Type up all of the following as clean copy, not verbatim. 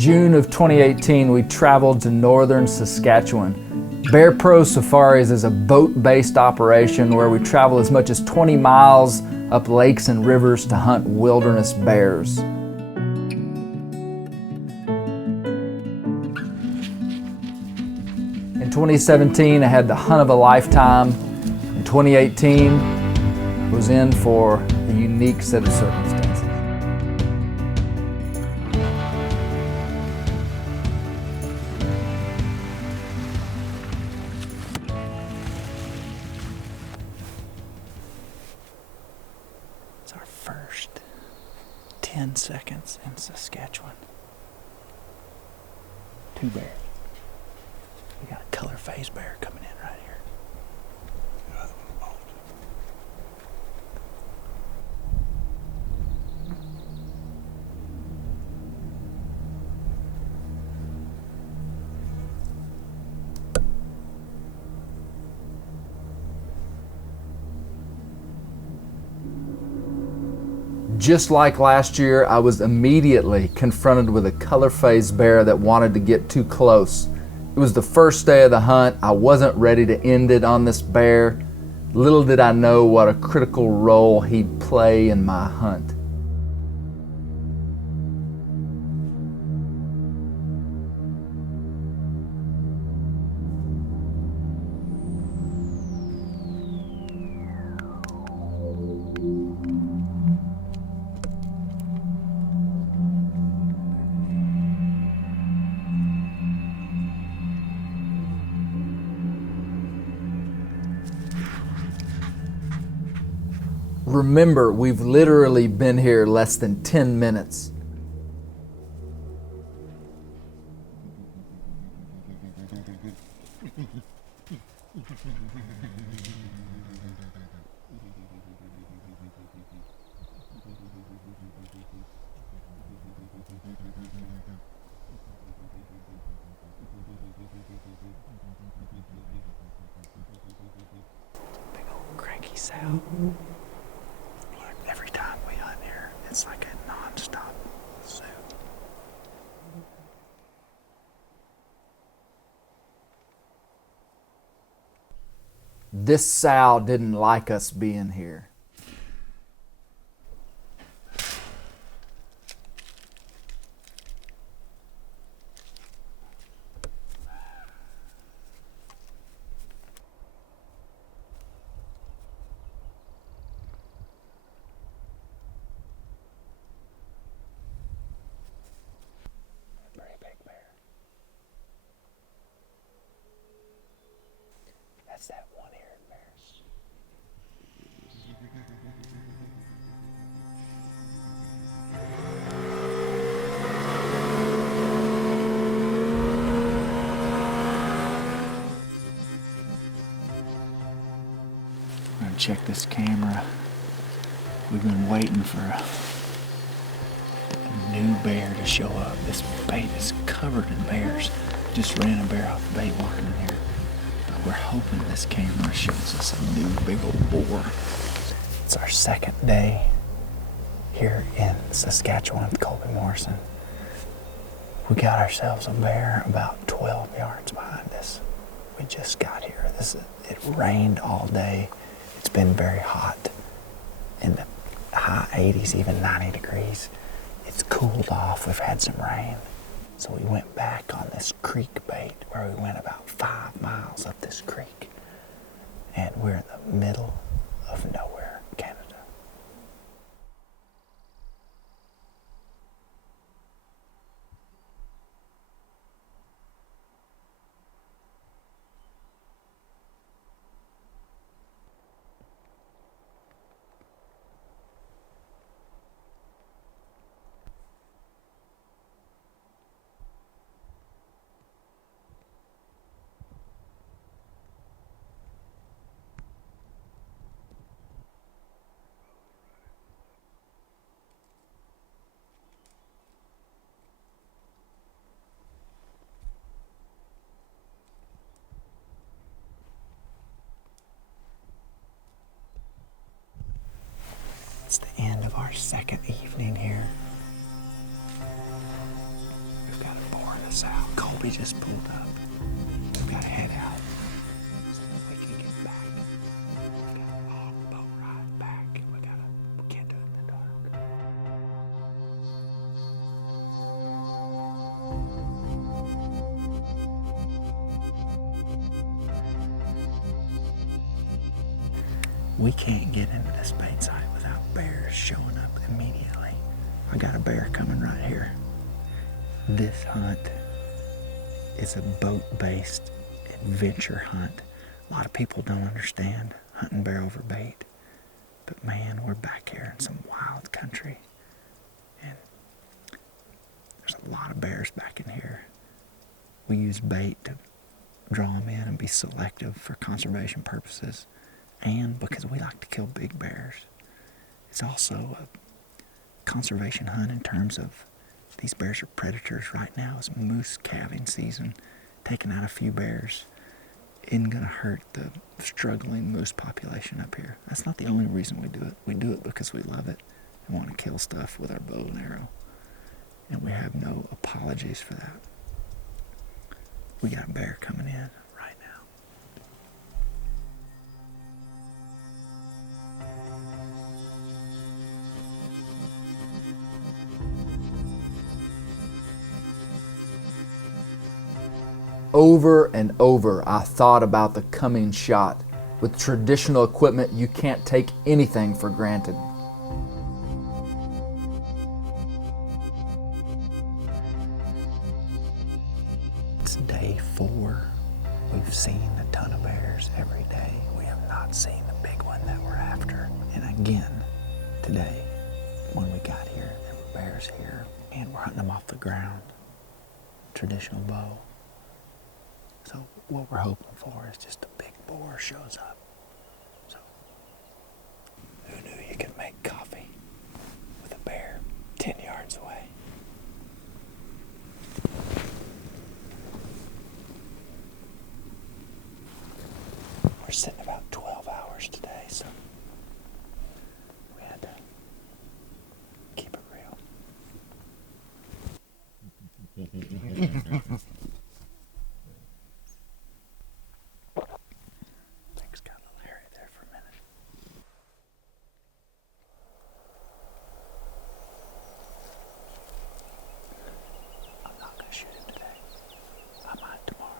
June of 2018, we traveled to northern Saskatchewan. Bear Pro Safaris is a boat-based operation where we travel as much as 20 miles up lakes and rivers to hunt wilderness bears. In 2017, I had the hunt of a lifetime. In 2018, was in for a unique set of circumstances. It's our first 10 seconds in Saskatchewan. 2 bears. We got a color-phased bear coming in right here. Just like last year, I was immediately confronted with a color-phased bear that wanted to get too close. It was the first day of the hunt. I wasn't ready to end it on this bear. Little did I know what a critical role he'd play in my hunt. Remember, we've literally been here less than 10 minutes. Big old cranky sow. Every time we hunt here, it's like a non-stop zoo. This sow didn't like us being here. That's that one-eared bear. I'm gonna check this camera. We've been waiting for a new bear to show up. This bait is covered in bears. Just ran a bear off the bait walking in here. We're hoping this camera shows us a new big old boar. It's our second day here in Saskatchewan with Colby Morrison. We got ourselves a bear about 12 yards behind us. We just got here. It rained all day. It's been very hot in the high 80s, even 90 degrees. It's cooled off. We've had some rain. So we went back on this creek bait where we went about 5 miles up this creek. And we're in the middle of nowhere, Canada. It's the end of our second evening here. We've got us out. Colby just pulled up. We gotta head out so that we can get back. We got a long boat ride back. We can't do it in the dark. We can't get into this bait site without bears showing up immediately. I got a bear coming right here. This hunt is a boat-based adventure hunt. A lot of people don't understand hunting bear over bait, but man, we're back here in some wild country, and there's a lot of bears back in here. We use bait to draw them in and be selective for conservation purposes, and because we like to kill big bears. It's also a conservation hunt in terms of these bears are predators right now. It's moose calving season. Taking out a few bears isn't going to hurt the struggling moose population up here. That's not the only reason we do it. We do it because we love it and want to kill stuff with our bow and arrow. And we have no apologies for that. We got a bear coming in right now. Over and over, I thought about the coming shot. With traditional equipment, you can't take anything for granted. It's day 4. We've seen a ton of bears every day. We have not seen the big one that we're after. And again, today, when we got here, there were bears here, and we're hunting them off the ground. Traditional bow. So what we're hoping for is just a big boar shows up. So who knew you could make coffee with a bear 10 yards away? We're sitting about 12 hours today, so we had to keep it real. Things got a little hairy there for a minute. I'm not going to shoot him today. I might tomorrow.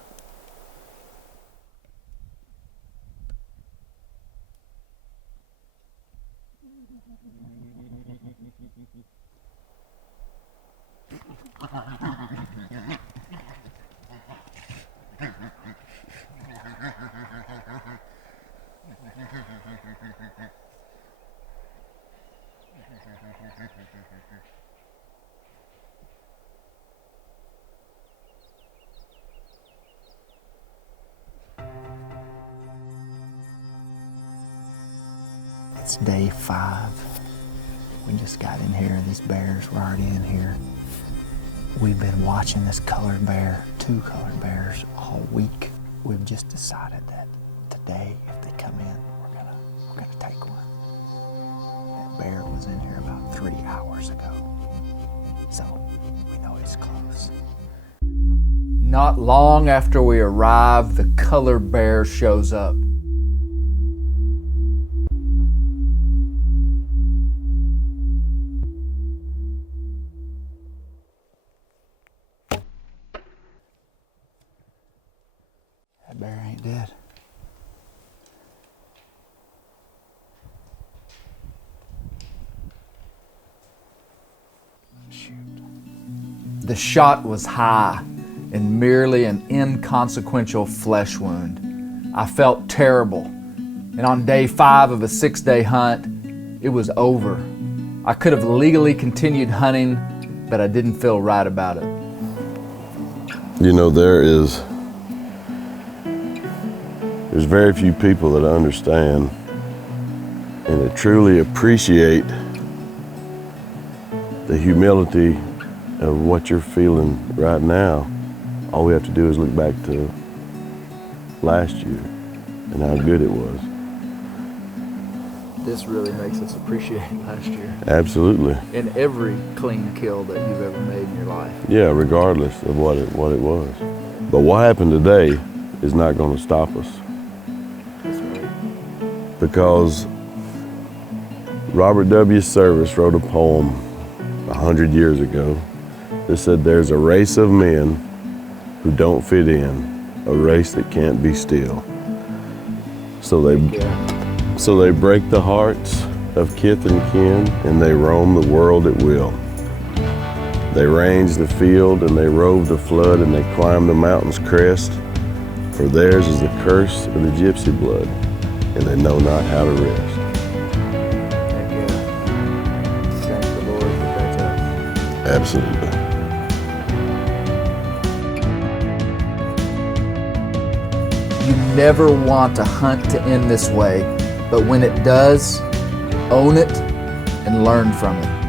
It's day 5. We just got in here. These bears were already in here. We've been watching this colored bear, 2 colored bears, all week. We've just decided that today, if they come in, we're gonna take one. That bear was in here about 3 hours ago, so we know it's close. Not long after we arrive, the colored bear shows up. That bear ain't dead. Shoot. The shot was high and merely an inconsequential flesh wound. I felt terrible, and on day 5 of a 6-day hunt, it was over. I could have legally continued hunting, but I didn't feel right about it. You know, there's very few people that understand and that truly appreciate the humility of what you're feeling right now. All we have to do is look back to last year and how good it was. this really makes us appreciate last year. Absolutely. In every clean kill that you've ever made in your life. Yeah, regardless of what it was. But what happened today is not going to stop us. That's right. Because Robert W. Service wrote a poem 100 years ago that said there's a race of men who don't fit in, a race that can't be still. So they break the hearts of kith and kin, and they roam the world at will. They range the field and they rove the flood, and they climb the mountain's crest. For theirs is the curse of the gypsy blood, and they know not how to rest. Heck yeah. Thank the Lord that that's us. Absolutely. You never want to hunt to end this way, but when it does, own it and learn from it.